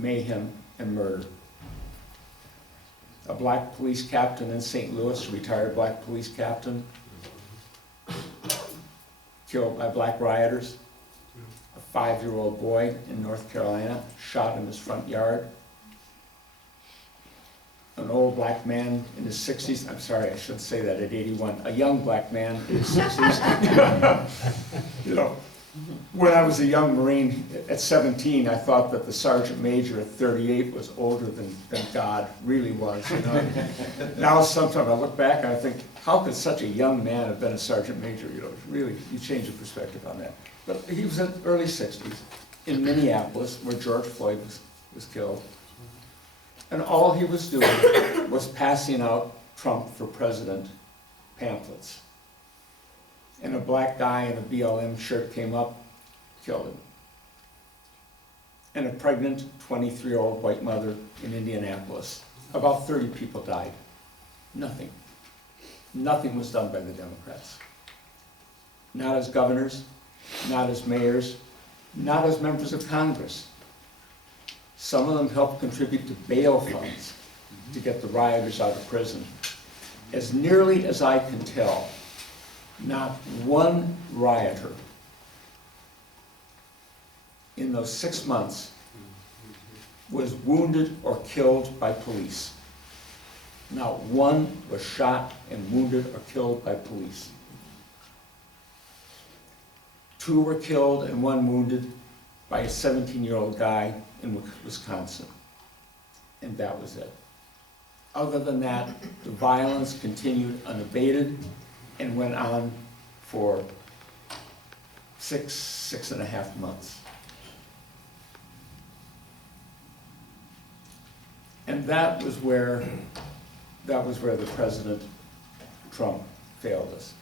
mayhem, and murder. A black police captain in St. Louis, a retired black police captain, killed by black rioters. A 5-year-old boy in North Carolina, shot in his front yard. An old black man in his 60s, I'm sorry, I shouldn't say that at 81, a young black man in his 60s. You know, when I was a young Marine at 17, I thought that the sergeant major at 38 was older than God really was. You know? Now sometimes I look back and I think, how could such a young man have been a sergeant major? You know, really, you change your perspective on that. But he was in the early 60s in Minneapolis, where George Floyd was killed. And all he was doing was passing out Trump for president pamphlets. And a black guy in a BLM shirt came up, killed him. And a pregnant 23-year-old white mother in Indianapolis. About 30 people died. Nothing. Nothing was done by the Democrats. Not as governors, not as mayors, not as members of Congress. Some of them helped contribute to bail funds to get the rioters out of prison. As nearly as I can tell, not one rioter in those 6 months was wounded or killed by police. Not one was shot and wounded or killed by police. 2 were killed and 1 wounded by a 17-year-old guy in Wisconsin. And that was it. Other than that, the violence continued unabated and went on for 6.5 months. And that was where the President Trump failed us.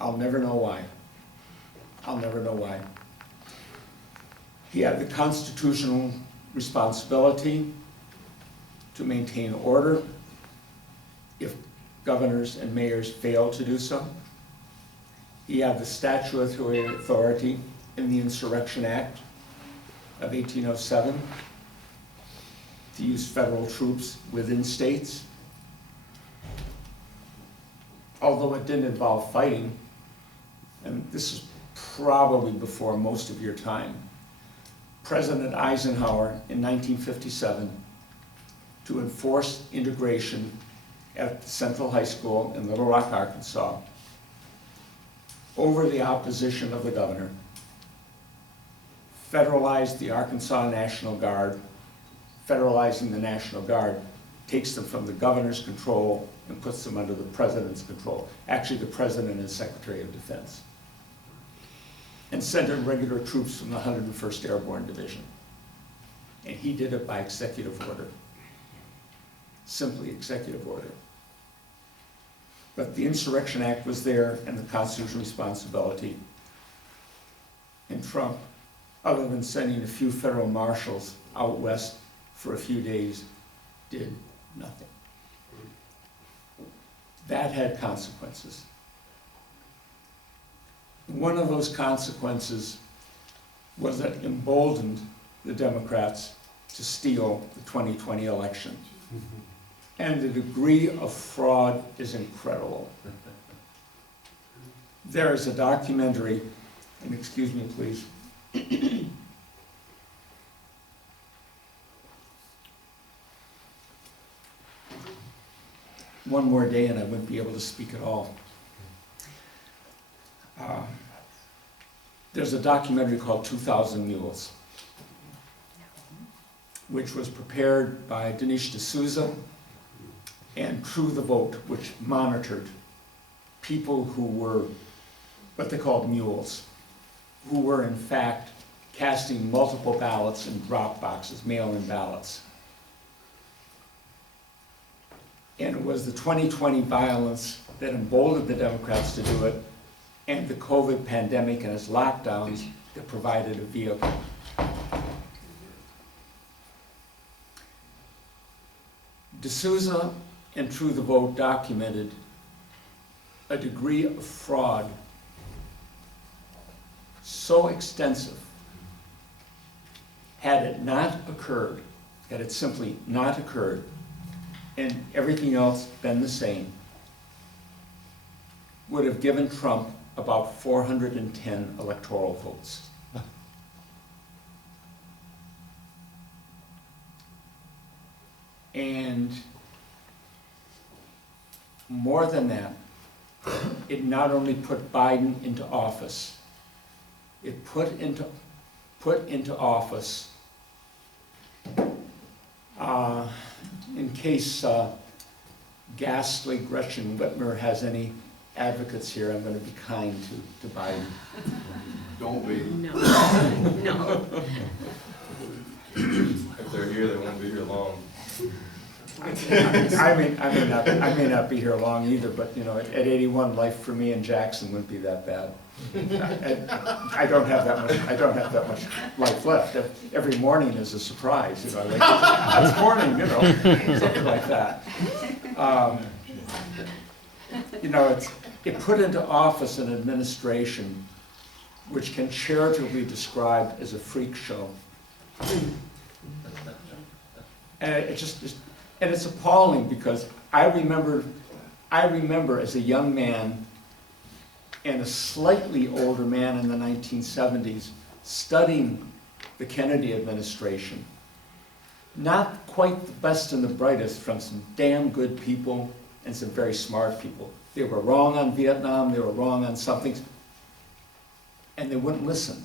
I'll never know why. I'll never know why. He had the constitutional responsibility to maintain order if governors and mayors failed to do so. He had the statutory authority in the Insurrection Act of 1807 to use federal troops within states. Although it didn't involve fighting, and this is probably before most of your time, President Eisenhower in 1957, to enforce integration at Central High School in Little Rock, Arkansas, over the opposition of the governor, federalized the Arkansas National Guard. Federalizing the National Guard takes them from the governor's control and puts them under the president's control. Actually, the president is Secretary of Defense. And sent in regular troops from the 101st Airborne Division. And he did it by executive order. Simply executive order. But the Insurrection Act was there and the constitutional responsibility. And Trump, other than sending a few federal marshals out west for a few days, did nothing. That had consequences. One of those consequences was that it emboldened the Democrats to steal the 2020 election. And the degree of fraud is incredible. There is a documentary, and excuse me please. One more day and I wouldn't be able to speak at all. There's a documentary called 2,000 Mules, which was prepared by Dinesh D'Souza and True the Vote, which monitored people who were what they called mules, who were in fact casting multiple ballots in drop boxes, mail-in ballots. And it was the 2020 violence that emboldened the Democrats to do it, and the COVID pandemic and its lockdowns that provided a vehicle. D'Souza and True the Vote documented a degree of fraud so extensive, Had it not occurred, had it simply not occurred, and everything else been the same, would have given Trump about 410 electoral votes. And more than that, it not only put Biden into office, it put into office, in case ghastly Gretchen Whitmer has any advocates here, I'm going to be kind to Biden. Don't be. No. No. If they're here, they won't be here long. I may not be here long either, but you know, at 81, life for me in Jackson wouldn't be that bad. I don't have that much life left. Every morning is a surprise, you know. Like, that's morning, you know, something like that. You know, it put into office an administration which can charitably described as a freak show. And it's appalling because I remember as a young man and a slightly older man in the 1970s studying the Kennedy administration. Not quite the best and the brightest from some damn good people and some very smart people. They were wrong on Vietnam, they were wrong on something, and they wouldn't listen.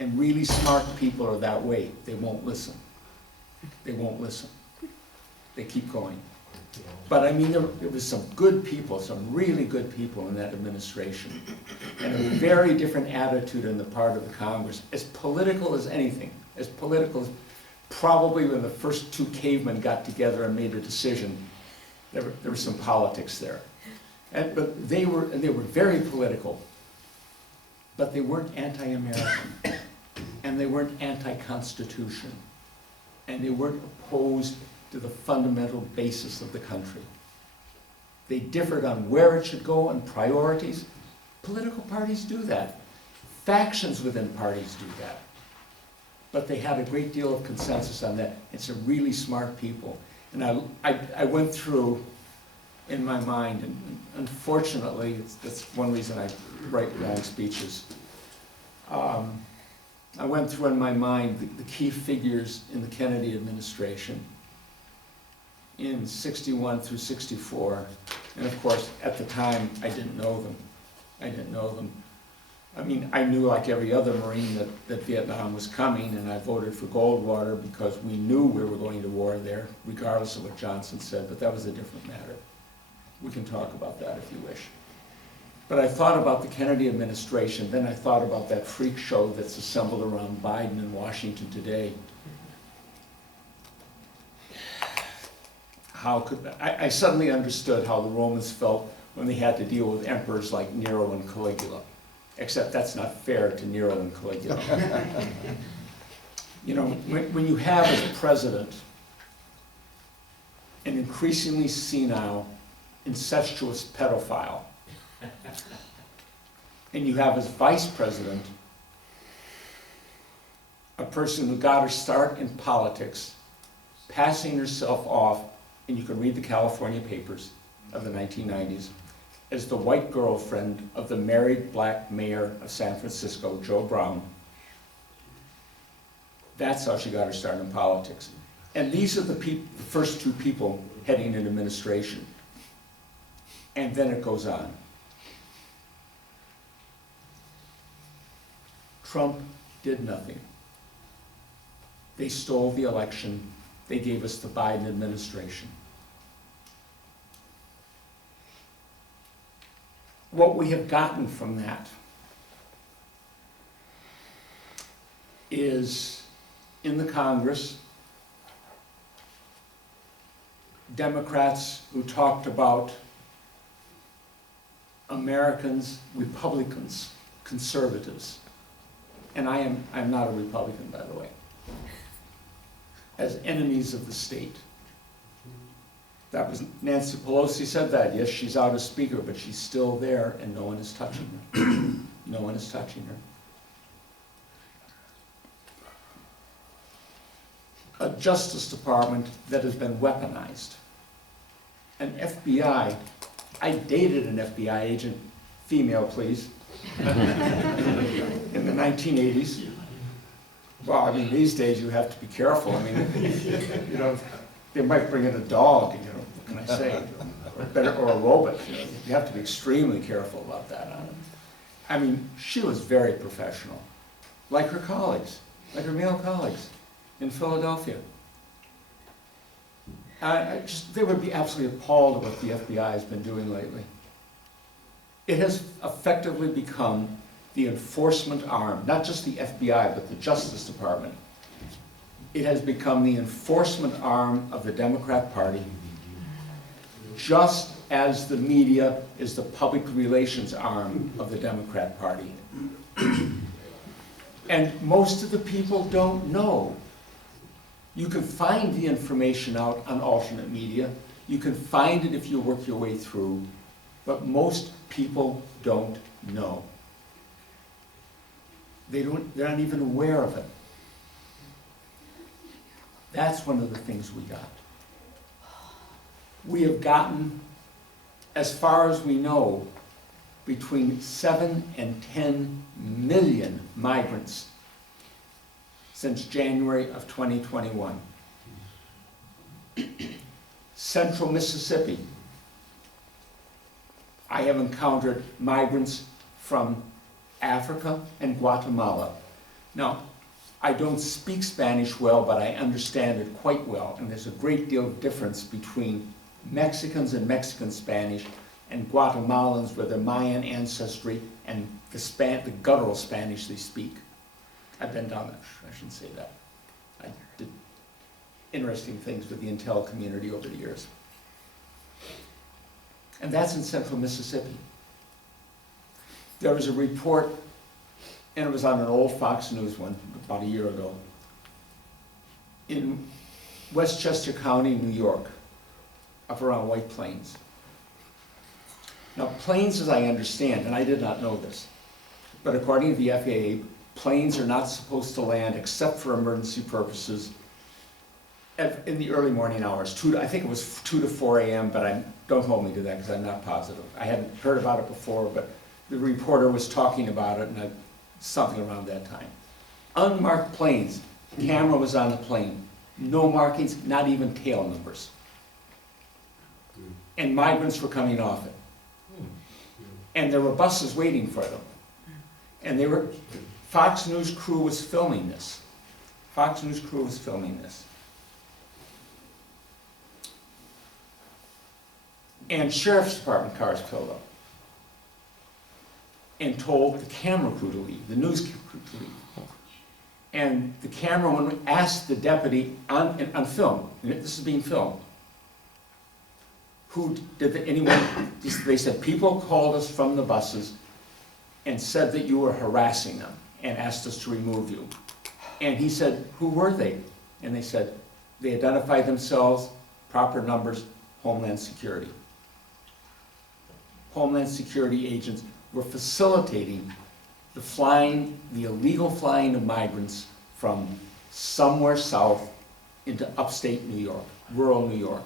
And really smart people are that way. They won't listen. They won't listen. They keep going. But I mean, there was some good people, some really good people in that administration. And a very different attitude on the part of the Congress, as political as anything, as political as probably when the first two cavemen got together and made a decision, there was some politics there. But they were very political, but they weren't anti-American, and they weren't anti-Constitution, and they weren't opposed to the fundamental basis of the country. They differed on where it should go and priorities. Political parties do that. Factions within parties do that. But they had a great deal of consensus on that. It's a really smart people. And I went through in my mind, and unfortunately, that's one reason I write long speeches. I went through in my mind the key figures in the Kennedy administration in 61 through 64. And of course, at the time, I didn't know them. I didn't know them. I mean, I knew like every other Marine that Vietnam was coming, and I voted for Goldwater because we knew we were going to war there, regardless of what Johnson said, but that was a different matter. We can talk about that if you wish. But I thought about the Kennedy administration, then I thought about that freak show that's assembled around Biden in Washington today. I suddenly understood how the Romans felt when they had to deal with emperors like Nero and Caligula. Except that's not fair to Nero and Caligula. You know, when you have as president an increasingly senile, incestuous pedophile, and you have as vice president a person who got her start in politics, passing herself off, and you can read the California papers of the 1990s, as the white girlfriend of the married black mayor of San Francisco, Joe Brown. That's how she got her start in politics. And these are the first two people heading an administration. And then it goes on. Trump did nothing. They stole the election. They gave us the Biden administration. What we have gotten from that is, in the Congress, Democrats who talked about Americans, Republicans, conservatives, and I'm not a Republican, by the way, as enemies of the state. That was, Nancy Pelosi said that. Yes, she's out as speaker, but she's still there and no one is touching her. No one is touching her. a Justice Department that has been weaponized. An FBI, I dated an FBI agent, female please, in the 1980s. Well, I mean, these days you have to be careful. I mean, you know, they might bring in a dog, you know, what can I say? Or a robot, you know. You have to be extremely careful about that on it. I mean, she was very professional, like her colleagues, like her male colleagues in Philadelphia. They would be absolutely appalled at what the FBI has been doing lately. It has effectively become the enforcement arm, not just the FBI, but the Justice Department. It has become the enforcement arm of the Democrat Party, just as the media is the public relations arm of the Democrat Party. And most of the people don't know. You can find the information out on alternate media. You can find it if you work your way through, but most people don't know. They're not even aware of it. That's one of the things we got. We have gotten, as far as we know, between 7 and 10 million migrants since January of 2021. Central Mississippi, I have encountered migrants from Africa and Guatemala. Now, I don't speak Spanish well, but I understand it quite well, and there's a great deal of difference between Mexicans and Mexican Spanish and Guatemalans with their Mayan ancestry and the guttural Spanish they speak. I've been down there, I shouldn't say that. I did interesting things with the intel community over the years. And that's in central Mississippi. There was a report, and it was on an old Fox News one about a year ago, in Westchester County, New York, up around White Plains. Now, planes, as I understand, and I did not know this, but according to the FAA, planes are not supposed to land except for emergency purposes in the early morning hours. I think it was 2 to 4 a.m., but don't hold me to that because I'm not positive. I hadn't heard about it before, but the reporter was talking about it, and something around that time. Unmarked planes, camera was on the plane, no markings, not even tail numbers. And migrants were coming off it. And there were buses waiting for them. And Fox News crew was filming this. Fox News crew was filming this. And Sheriff's Department cars filled up. And told the camera crew to leave, the news crew to leave. And the cameraman asked the deputy on film, and this is being filmed, they said, people called us from the buses and said that you were harassing them and asked us to remove you. And he said, who were they? And they said, they identified themselves, proper numbers, Homeland Security. Homeland Security agents were facilitating the illegal flying of migrants from somewhere south into upstate New York, rural New York.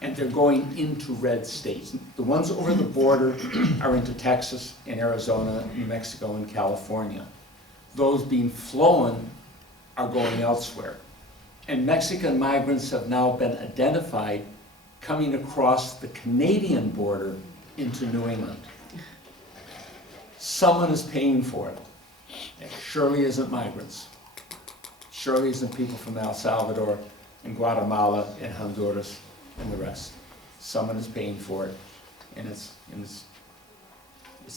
And they're going into red states. The ones over the border are into Texas and Arizona, New Mexico, and California. Those being flown are going elsewhere. And Mexican migrants have now been identified coming across the Canadian border into New England. Someone is paying for it. It surely isn't migrants. Surely isn't people from El Salvador and Guatemala and Honduras and the rest. Someone is paying for it, and it's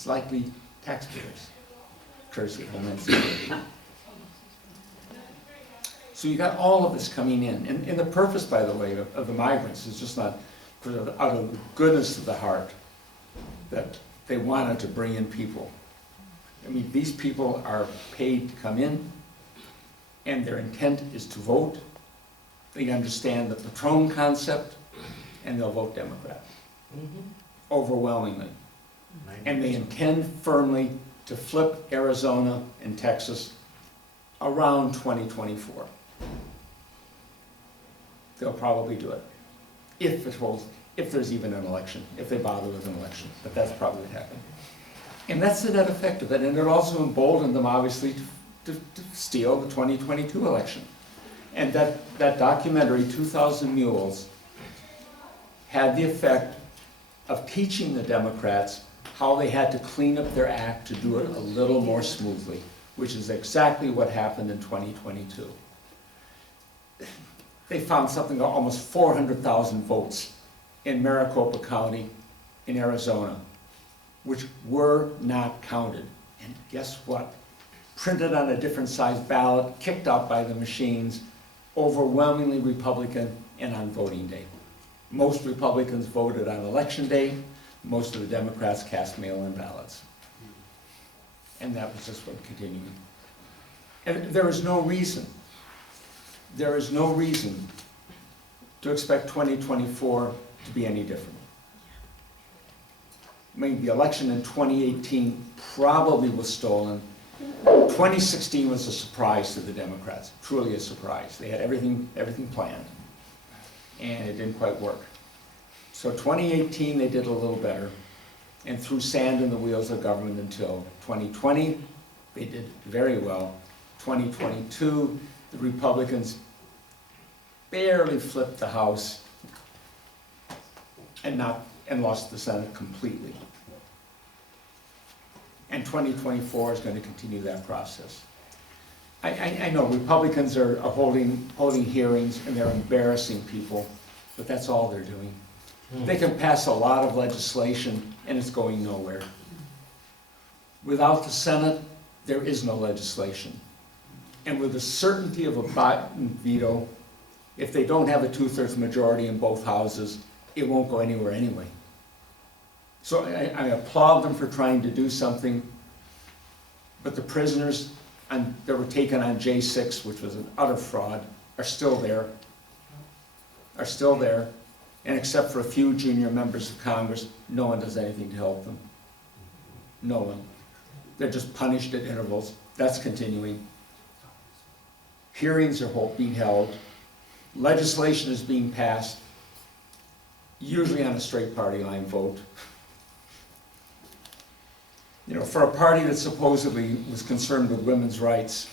likely taxpayers, courtesy of Homeland Security. So you got all of this coming in, and the purpose, by the way, of the migrants is just not out of the goodness of the heart that they wanted to bring in people. I mean, these people are paid to come in, and their intent is to vote. They understand the Patron concept, and they'll vote Democrat, overwhelmingly. And they intend firmly to flip Arizona and Texas around 2024. they'll probably do it. If there's even an election, if they bother with an election, but that's probably what happened. And that's the net effect of it, and it also emboldened them, obviously, to steal the 2022 election. And that documentary, 2,000 Mules, had the effect of teaching the Democrats how they had to clean up their act to do it a little more smoothly, which is exactly what happened in 2022. They found something almost 400,000 votes in Maricopa County in Arizona, which were not counted. And guess what? Printed on a different size ballot, kicked out by the machines, overwhelmingly Republican and on voting day. Most Republicans voted on election day, most of the Democrats cast mail-in ballots. And that was just what continued. And there is no reason to expect 2024 to be any different. I mean, the election in 2018 probably was stolen. 2016 was a surprise to the Democrats, truly a surprise. They had everything planned, and it didn't quite work. So 2018, they did a little better, and threw sand in the wheels of government until 2020. They did very well. 2022, the Republicans barely flipped the House and lost the Senate completely. And 2024 is going to continue that process. I know Republicans are holding hearings and they're embarrassing people, but that's all they're doing. They can pass a lot of legislation and it's going nowhere. Without the Senate, there is no legislation. And with the certainty of a Biden veto, if they don't have a 2/3 majority in both houses, it won't go anywhere anyway. So I applaud them for trying to do something, but the prisoners that were taken on J6, which was an utter fraud, are still there. And except for a few junior members of Congress, no one does anything to help them. No one. They're just punished at intervals. That's continuing. Hearings are being held. Legislation is being passed, usually on a straight party line vote. You know, for a party that supposedly was concerned with women's rights,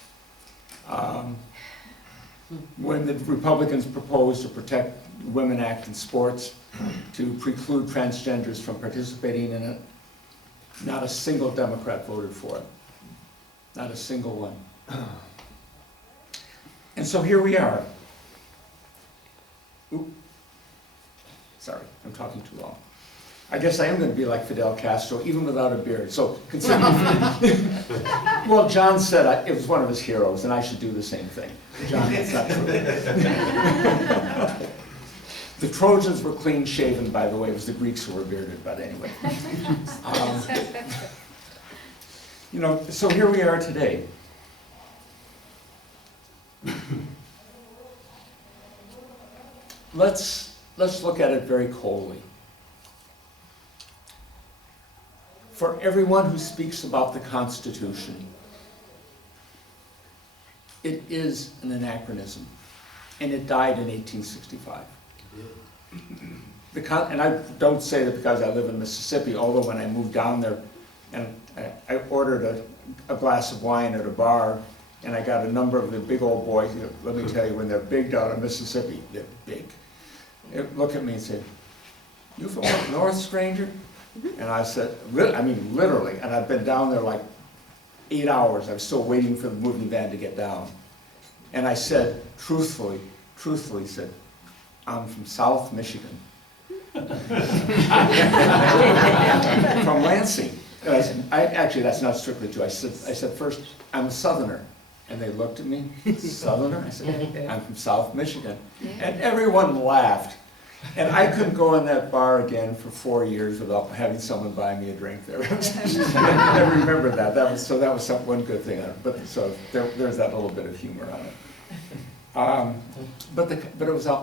when the Republicans proposed to protect the Women Act in sports, to preclude transgenders from participating in it, not a single Democrat voted for it. Not a single one. And so here we are. Oop. Sorry, I'm talking too long. I guess I am going to be like Fidel Castro, even without a beard. So consider well, John said it was one of his heroes, and I should do the same thing. John, that's not true. The Trojans were clean shaven, by the way. It was the Greeks who were bearded, but anyway. You know, so here we are today. Let's look at it very coldly. For everyone who speaks about the Constitution, it is an anachronism, and it died in 1865. And I don't say that because I live in Mississippi, although when I moved down there, and I ordered a glass of wine at a bar, and I got a number of the big old boys. You know, let me tell you, when they're big down in Mississippi, they're big. They look at me and say, "You from up north, stranger?" And I said, I mean, literally, and I've been down there like 8 hours. I was still waiting for the moving van to get down. And I said, truthfully said, "I'm from South Michigan." From Lansing. And I said, actually, that's not strictly true. I said first, "I'm a Southerner." And they looked at me, "Southerner?" I said, "I'm from South Michigan." And everyone laughed. And I couldn't go in that bar again for 4 years without having someone buy me a drink there. I remember that. That was one good thing. But so there's that little bit of humor on it.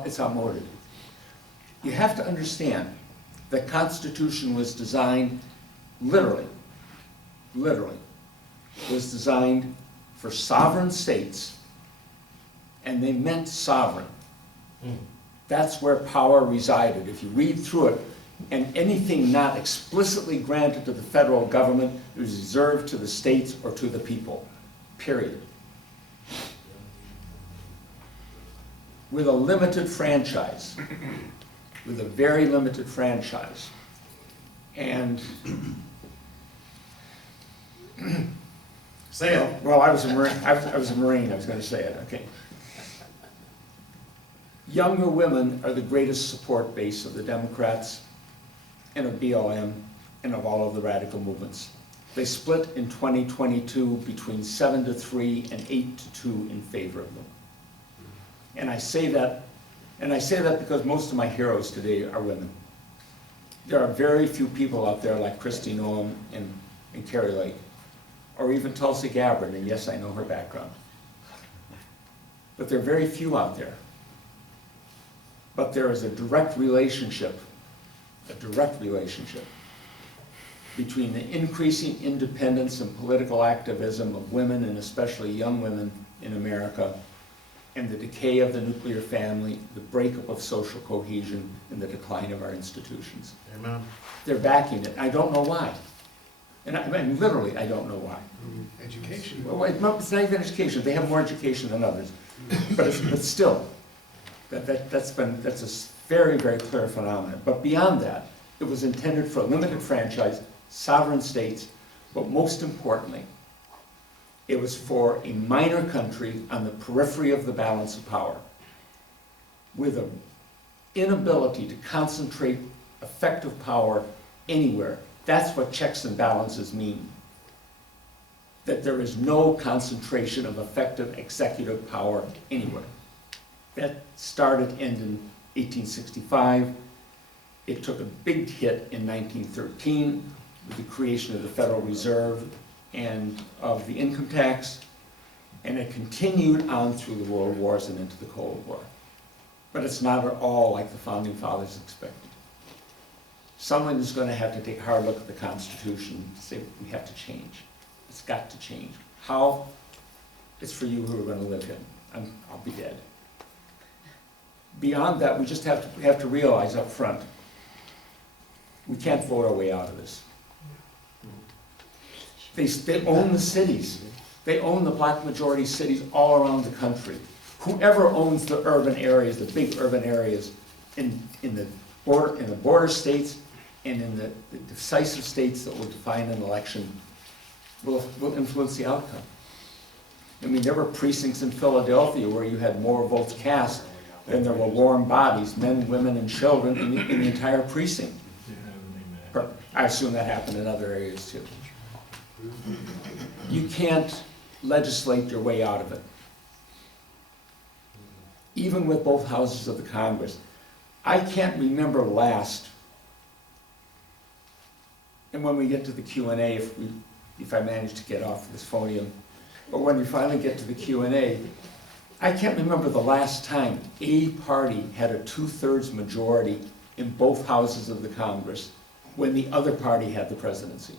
It's outmoded. You have to understand the Constitution was designed literally, was designed for sovereign states, and they meant sovereign. That's where power resided. If you read through it, and anything not explicitly granted to the federal government is reserved to the states or to the people, period. With a limited franchise, with a very limited franchise. And Say it. well, I was a Marine. I was a Marine. I was going to say it. Okay. Younger women are the greatest support base of the Democrats and of BLM and of all of the radical movements. They split in 2022 between 7-3 and 8-2 in favor of them. And I say that because most of my heroes today are women. There are very few people out there like Kristi Noem and Carrie Lake, or even Tulsi Gabbard, and yes, I know her background. But there are very few out there. But there is a direct relationship between the increasing independence and political activism of women, and especially young women in America, and the decay of the nuclear family, the breakup of social cohesion, and the decline of our institutions. Amen. They're backing it. I don't know why. And I mean, literally, I don't know why. Education. Well, it's not even education. They have more education than others. But still, that's a very, very clear phenomenon. But beyond that, it was intended for a limited franchise, sovereign states, but most importantly, it was for a minor country on the periphery of the balance of power, with an inability to concentrate effective power anywhere. That's what checks and balances mean. That there is no concentration of effective executive power anywhere. That started in 1865. It took a big hit in 1913 with the creation of the Federal Reserve and of the income tax, and it continued on through the World Wars and into the Cold War. But it's not at all like the Founding Fathers expected. Someone is going to have to take a hard look at the Constitution and say, we have to change. It's got to change. How? It's for you who are going to live in. I'll be dead. Beyond that, we just have to realize up front, we can't vote our way out of this. They own the cities. They own the black majority cities all around the country. Whoever owns the urban areas, the big urban areas in the border states and in the decisive states that will define an election will influence the outcome. I mean, there were precincts in Philadelphia where you had more votes cast than there were warm bodies, men, women, and children in the entire precinct. I assume that happened in other areas too. You can't legislate your way out of it. Even with both houses of the Congress. I can't remember last, and when we get to the Q&A, if I manage to get off this podium, but when we finally get to the Q&A, I can't remember the last time a party had a 2/3 majority in both houses of the Congress when the other party had the presidency.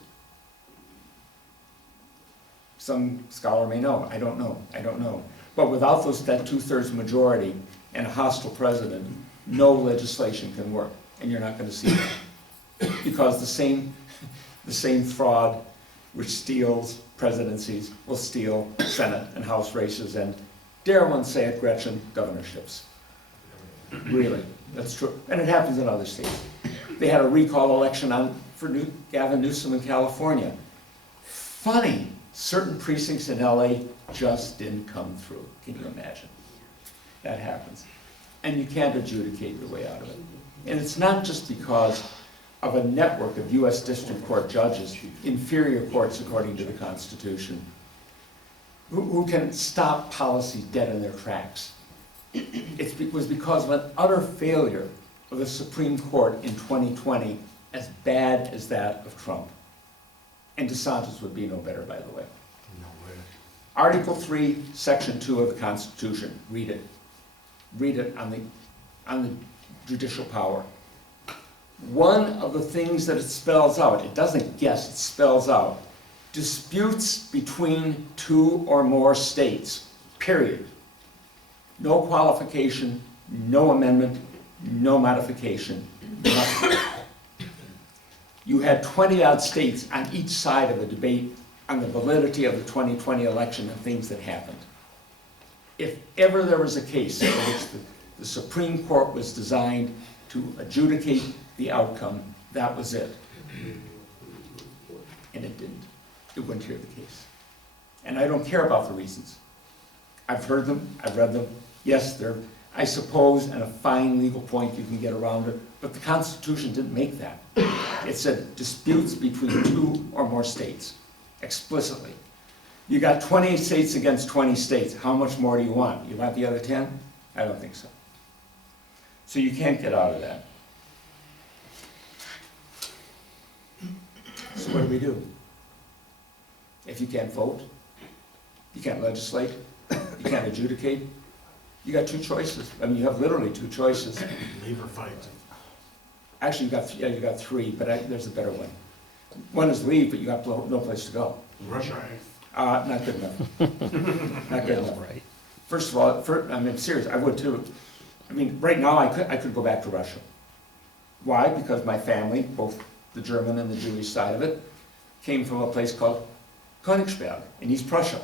Some scholar may know, I don't know. But without that 2/3 majority and a hostile president, no legislation can work, and you're not going to see it. Because the same fraud which steals presidencies will steal Senate and House races and, dare one say it, Gretchen, governorships. Really, that's true. And it happens in other states. They had a recall election for Gavin Newsom in California. Funny, certain precincts in LA just didn't come through. Can you imagine? That happens. And you can't adjudicate your way out of it. And it's not just because of a network of US District Court judges, inferior courts according to the Constitution, who can stop policy dead in their tracks. It was because of an utter failure of the Supreme Court in 2020, as bad as that of Trump. And DeSantis would be no better, by the way. No way. Article 3, Section 2 of the Constitution. Read it. Read it on the judicial power. One of the things that it spells out, it doesn't guess, it spells out, disputes between two or more states, period. No qualification, no amendment, no modification, nothing. You had 20-odd states on each side of a debate on the validity of the 2020 election and things that happened. If ever there was a case in which the Supreme Court was designed to adjudicate the outcome, that was it. And it didn't. It wouldn't hear the case. And I don't care about the reasons. I've heard them, I've read them. Yes, they're, I suppose, and a fine legal point you can get around it, but the Constitution didn't make that. It said disputes between 2 or more states, explicitly. You got 20 states against 20 states. How much more do you want? You want the other 10? I don't think so. So you can't get out of that. So what do we do? If you can't vote, you can't legislate, you can't adjudicate, you got 2 choices. I mean, you have literally 2 choices. Leave or fight. Actually, you got 3, but there's a better one. One is leave, but you got no place to go. Russia. Not good enough. Not good enough. Right. First of all, I mean, serious, I would too. I mean, right now, I could go back to Russia. Why? Because my family, both the German and the Jewish side of it, came from a place called Königsberg in East Prussia,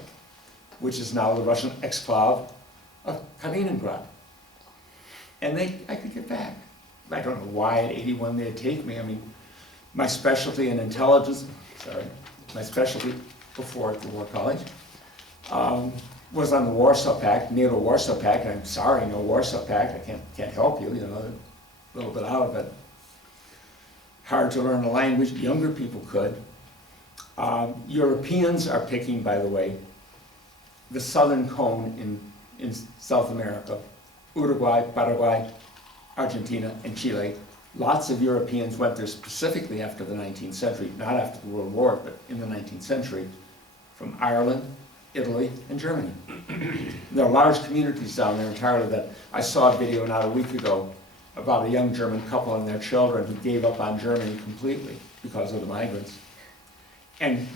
which is now the Russian exclave of Kaliningrad. And I could get back. I don't know why at 81 they'd take me. I mean, my specialty in intelligence, my specialty before at the War College, was on the Warsaw Pact, NATO Warsaw Pact, and I'm sorry, no Warsaw Pact, I can't help you, you know, a little bit out of it. Hard to learn a language, younger people could. Europeans are picking, by the way, the southern cone in South America, Uruguay, Paraguay, Argentina, and Chile. Lots of Europeans went there specifically after the 19th century, not after the World War, but in the 19th century, from Ireland, Italy, and Germany. There are large communities down there entirely that I saw a video not a week ago about a young German couple and their children who gave up on Germany completely because of the migrants. And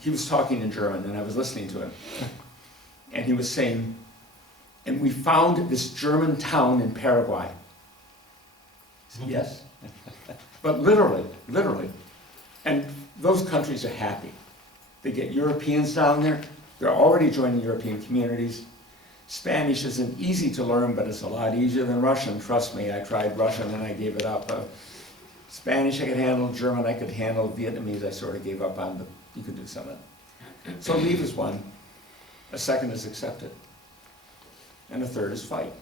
he was talking in German, and I was listening to him. And he was saying, and we found this German town in Paraguay. Yes. But literally. And those countries are happy. They get Europeans down there. They're already joining European communities. Spanish isn't easy to learn, but it's a lot easier than Russian. Trust me, I tried Russian and I gave it up. Spanish I could handle, German I could handle, Vietnamese I sort of gave up on, but you could do some of it. So leave is one. A second is accept it. And a third is fight.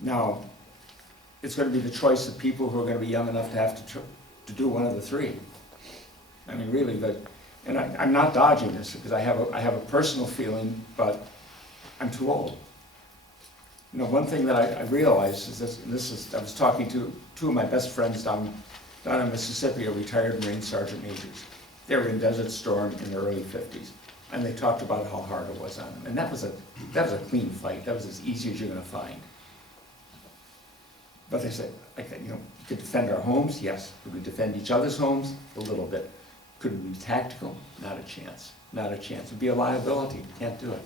Now, it's going to be the choice of people who are going to be young enough to have to do one of the 3. I mean, really, and I'm not dodging this because I have a personal feeling, but I'm too old. You know, one thing that I realized is this, I was talking to 2 of my best friends down in Mississippi, are retired Marine Sergeant Majors. They were in Desert Storm in the early 50s, and they talked about how hard it was on them. And that was a clean fight. That was as easy as you're going to find. But they said, you know, you could defend our homes, yes. Could we defend each other's homes? A little bit. Could we be tactical? Not a chance. Not a chance. It would be a liability. Can't do it.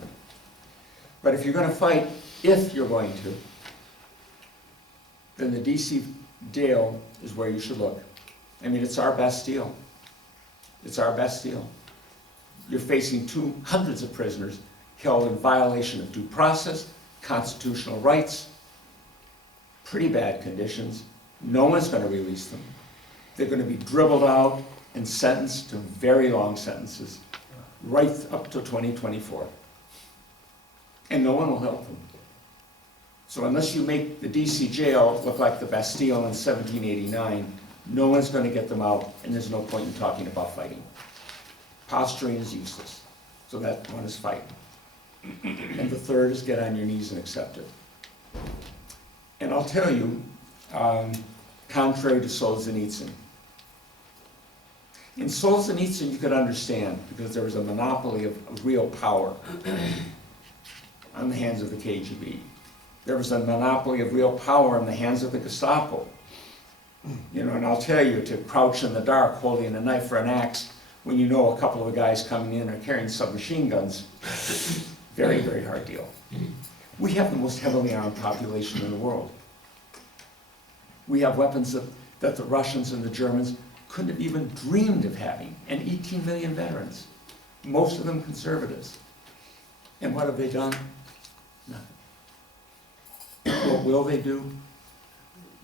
But if you're going to fight, if you're going to, then the DC jail is where you should look. I mean, it's our Bastille. It's our Bastille. You're facing hundreds of prisoners held in violation of due process, constitutional rights, pretty bad conditions. No one's going to release them. They're going to be dribbled out and sentenced to very long sentences, right up to 2024. And no one will help them. So unless you make the DC jail look like the Bastille in 1789, no one's going to get them out, and there's no point in talking about fighting. Posturing is useless. So that one is fight. And the third is get on your knees and accept it. And I'll tell you, contrary to Solzhenitsyn, in Solzhenitsyn you could understand, because there was a monopoly of real power on the hands of the KGB. There was a monopoly of real power in the hands of the Gestapo. You know, and I'll tell you, to crouch in the dark holding a knife or an axe when you know a couple of the guys coming in are carrying submachine guns, very, very hard deal. We have the most heavily armed population in the world. We have weapons that the Russians and the Germans couldn't have even dreamed of having, and 18 million veterans, most of them conservatives. And what have they done? Nothing. What will they do?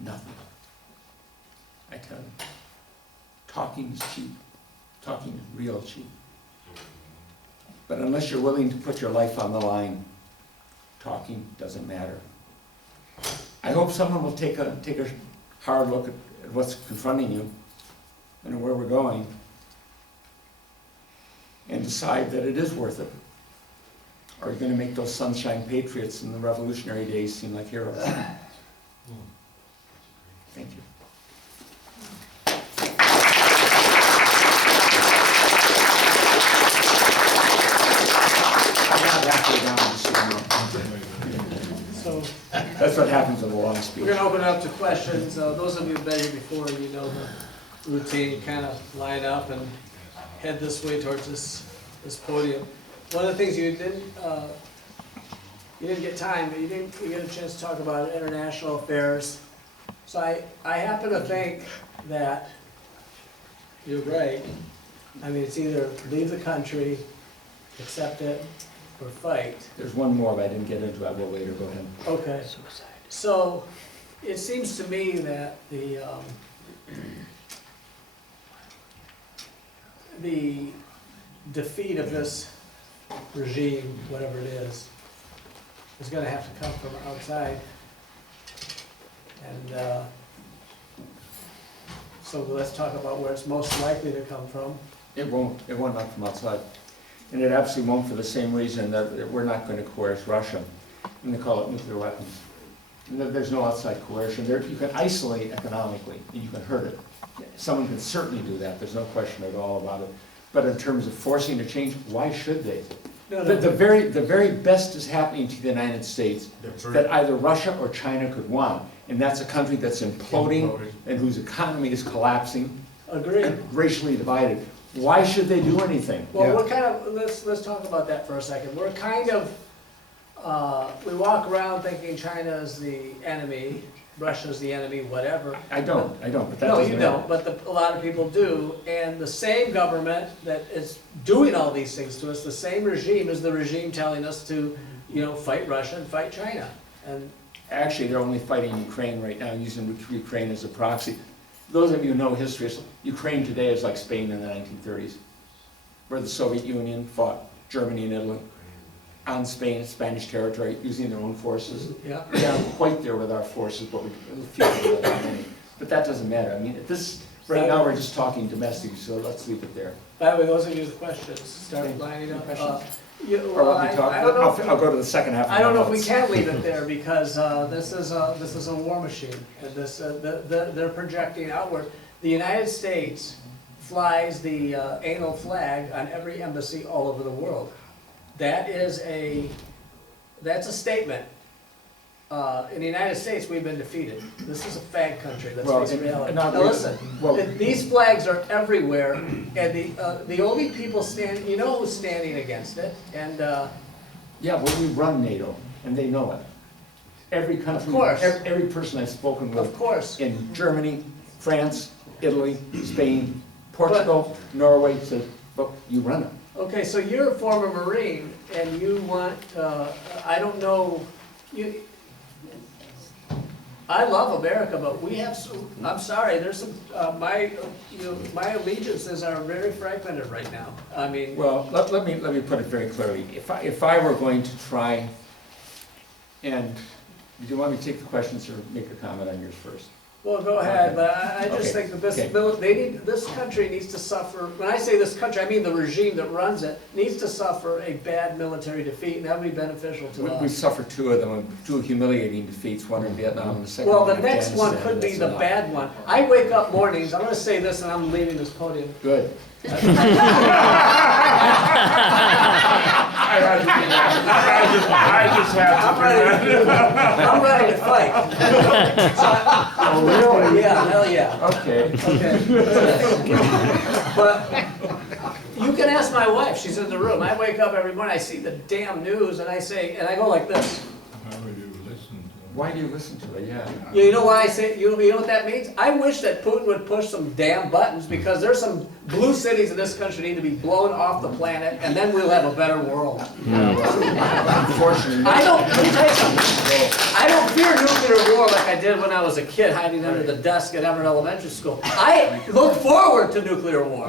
Nothing. I tell you, talking is cheap. Talking is real cheap. But unless you're willing to put your life on the line, talking doesn't matter. I hope someone will take a hard look at what's confronting you and where we're going and decide that it is worth it. Or you're going to make those sunshine patriots in the revolutionary days seem like heroes. Thank you. So That's what happens in a long we're speech. going to open it up to questions. Those of you who've been here before, you know the routine. You kind of line up and head this way towards this podium. One of the things you didn't get time, but you didn't get a chance to talk about international affairs. So I happen to think that you're right. I mean, it's either leave the country, accept it, or fight. There's one more, but I didn't get into it. I will later. Go ahead. Okay. So it seems to me that the defeat of this regime, whatever it is going to have to come from outside. And so let's talk about where it's most likely to come from. It won't come from outside. And it absolutely won't for the same reason that we're not going to coerce Russia. And they call it nuclear weapons. And there's no outside coercion. You can isolate economically, and you can hurt it. Someone can certainly do that. There's no question at all about it. But in terms of forcing a change, why should they? No. The very best is happening to the United States that either Russia or China could want. And that's a country that's imploding and whose economy is collapsing. Agreed. And racially divided. Why should they do anything? Well, we're kind of, let's talk about that for a second. We're kind of, we walk around thinking China is the enemy, Russia is the enemy, whatever. I don't, but that No, doesn't you matter. don't, but a lot of people do. And the same government that is doing all these things to us, the same regime is the regime telling us to, fight Russia and fight China. And Actually, they're only fighting Ukraine right now, using Ukraine as a proxy. Those of you who know history, Ukraine today is like Spain in the 1930s, where the Soviet Union fought Germany and Italy on Spanish territory, using their own forces. yeah. They aren't quite there with our forces, but but that doesn't matter. I mean, right now we're just talking domestic, so let's leave it there. By the way, those of you with questions, start Okay. lining up. Questions? Well, Or let me talk. I don't know. I'll go to the second half of my I don't know if we notes. can leave it there because this is a war machine, and they're projecting outward. The United States flies the anal flag on every embassy all over the world. That's a statement. In the United States, we've been defeated. This is a fag country. Let's face reality. Now listen, these flags are everywhere, and the only people standing, you know who's standing against it, and. Yeah, well, we run NATO, and they know it. Every country, Of course. every person I've spoken with. Of course. In Germany, France, Italy, Spain, Portugal, Norway, says, look, you run it. Okay, so you're a former Marine, and you want, I don't know, I love America, but we have some, I'm sorry, there's some, my allegiances are very fragmented right now. I mean. Well, let me put it very clearly. If I were going to try, and do you want me to take the questions or make a comment on yours first? Well, go ahead, but I just Okay. think that Okay. this country needs to suffer, when I say this country, I mean the regime that runs it, needs to suffer a bad military defeat, and that would be beneficial to We us. suffered two of them, two humiliating defeats, one in Vietnam and the second Well, in the next one Afghanistan. could be That's the enough. bad one. I wake up mornings, I'm gonna say this and I'm leaving this podium. Good. I just have I'm ready to fight. Oh, really? Yeah, hell yeah. Okay. Okay. But you can ask my wife, she's in the room. I wake up every morning, I see the damn news and I say, and I go like this. How would you listen to Why do you listen to it? Yeah. You know why I say, you know what that means? I wish that Putin would push some damn buttons, because there's some blue cities in this country need to be blown off the planet, and then we'll have a better world. Unfortunately. Let me tell you something. I don't fear nuclear war like I did when I was a kid hiding under the desk at Everett Elementary School. I look forward to nuclear war.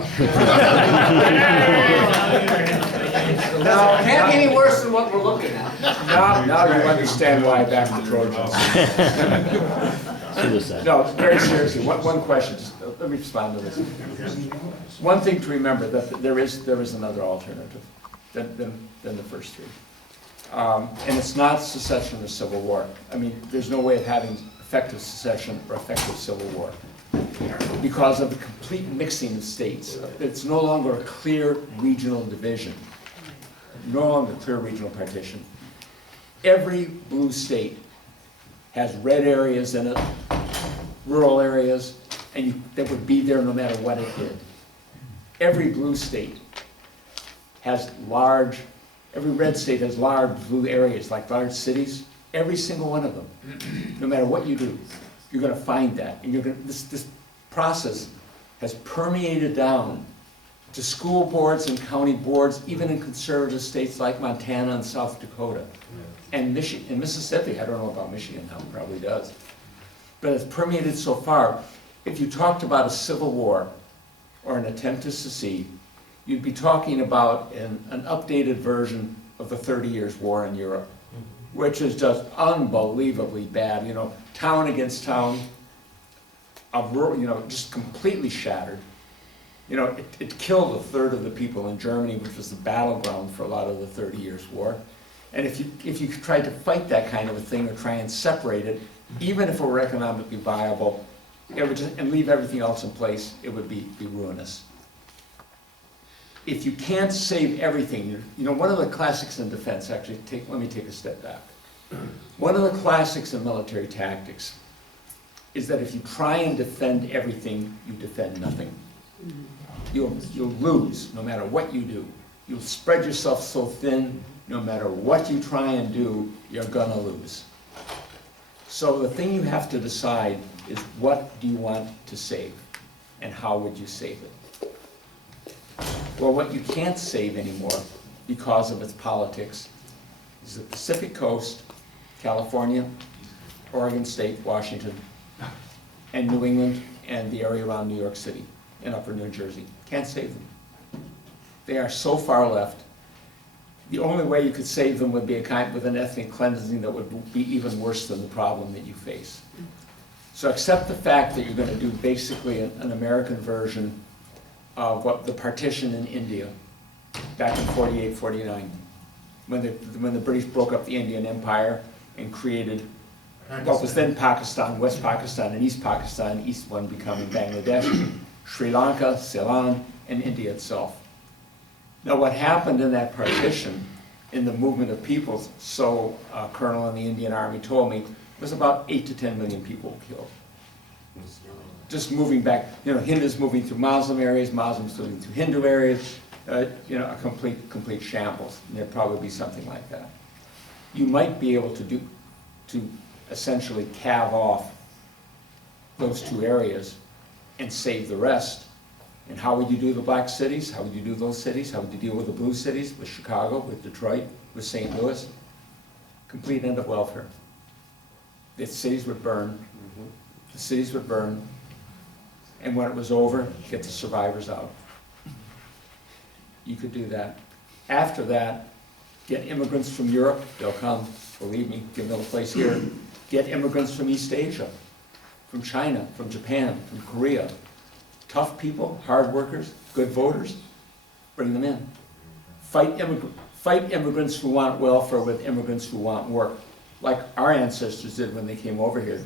Now, Can't be any worse than what we're looking at. now you understand why I backed the Trojans. No, very seriously, one question, just let me respond to this. One thing to remember, that there is another alternative than the first three. And it's not secession or civil war. I mean, there's no way of having effective secession or effective civil war, because of the complete mixing of states. It's no longer a clear regional division, no longer clear regional partition. Every blue state has red areas in it, rural areas, and that would be there no matter what it did. Every blue state has every red state has large blue areas, like large cities. Every single one of them, no matter what you do, you're going to find that. And this process has permeated down to school boards and county boards, even in conservative states like Montana and South Dakota. And Mississippi, I don't know about Michigan now, it probably does. But it's permeated so far. If you talked about a civil war or an attempt to secede, you'd be talking about an updated version of the 30 Years' War in Europe, which is just unbelievably bad. You know, town against town, just completely shattered. You know, it killed a third of the people in Germany, which was the battleground for a lot of the 30 Years' War. And if you tried to fight that kind of a thing or try and separate it, even if it were economically viable, and leave everything else in place, it would be ruinous. If you can't save everything, one of the classics in defense, actually, let me take a step back. One of the classics in military tactics is that if you try and defend everything, you defend nothing. You'll lose no matter what you do. You'll spread yourself so thin, no matter what you try and do, you're gonna lose. So the thing you have to decide is, what do you want to save, and how would you save it? Well, what you can't save anymore, because of its politics, is the Pacific Coast, California, Oregon State, Washington, and New England, and the area around New York City, and upper New Jersey. Can't save them. They are so far left. The only way you could save them would be with an ethnic cleansing that would be even worse than the problem that you face. So accept the fact that you're going to do basically an American version of what the partition in India back in 48, 49, when the British broke up the Indian Empire and created what was then Pakistan, West Pakistan, and East Pakistan, East one becoming Bangladesh, Sri Lanka, Ceylon, and India itself. Now, what happened in that partition, in the movement of peoples, so a colonel in the Indian Army told me, was about 8 to 10 million people killed. Just moving back, Hindus moving through Muslim areas, Muslims moving through Hindu areas, a complete shambles. And there'd probably be something like that. You might be able to essentially calve off those two areas and save the rest. And how would you do the black cities? How would you do those cities? How would you deal with the blue cities, with Chicago, with Detroit, with St. Louis? Complete end of welfare. The cities would burn. The cities would burn. And when it was over, get the survivors out. You could do that. After that, get immigrants from Europe. They'll come, believe me, give them a place here. Get immigrants from East Asia, from China, from Japan, from Korea. Tough people, hard workers, good voters, bring them in. Fight immigrants who want welfare with immigrants who want work, like our ancestors did when they came over here.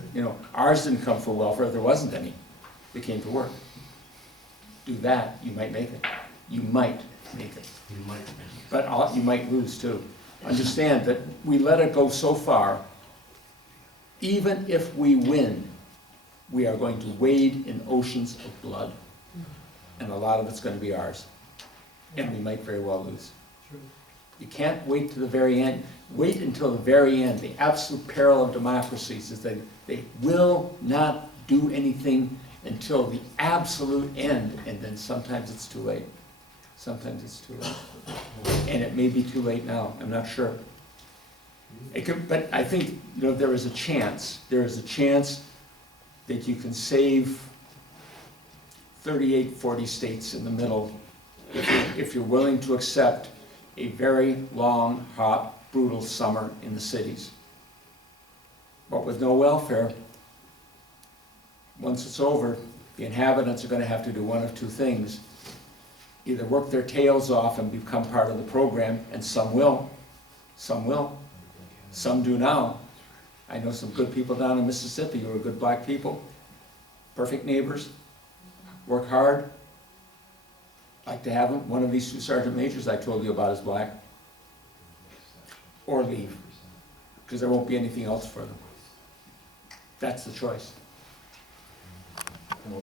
Ours didn't come for welfare, there wasn't any. They came to work. Do that, you might make it. You might make it. You might. But you might lose too. Understand that we let it go so far, even if we win, we are going to wade in oceans of blood, and a lot of it's going to be ours, and we might very well lose. You can't wait to the very end. Wait until the very end. The absolute peril of democracies is that they will not do anything until the absolute end, and then sometimes it's too late. Sometimes it's too late. And it may be too late now, I'm not sure. It could, but I think, there is a chance that you can save 38, 40 states in the middle if you're willing to accept a very long, hot, brutal summer in the cities. But with no welfare, once it's over, the inhabitants are going to have to do one of two things. Either work their tails off and become part of the program, and some will. Some will. Some do now. I know some good people down in Mississippi who are good black people, perfect neighbors, work hard. Like to have them. One of these two sergeant majors I told you about is black. Or leave, because there won't be anything else for them. That's the choice.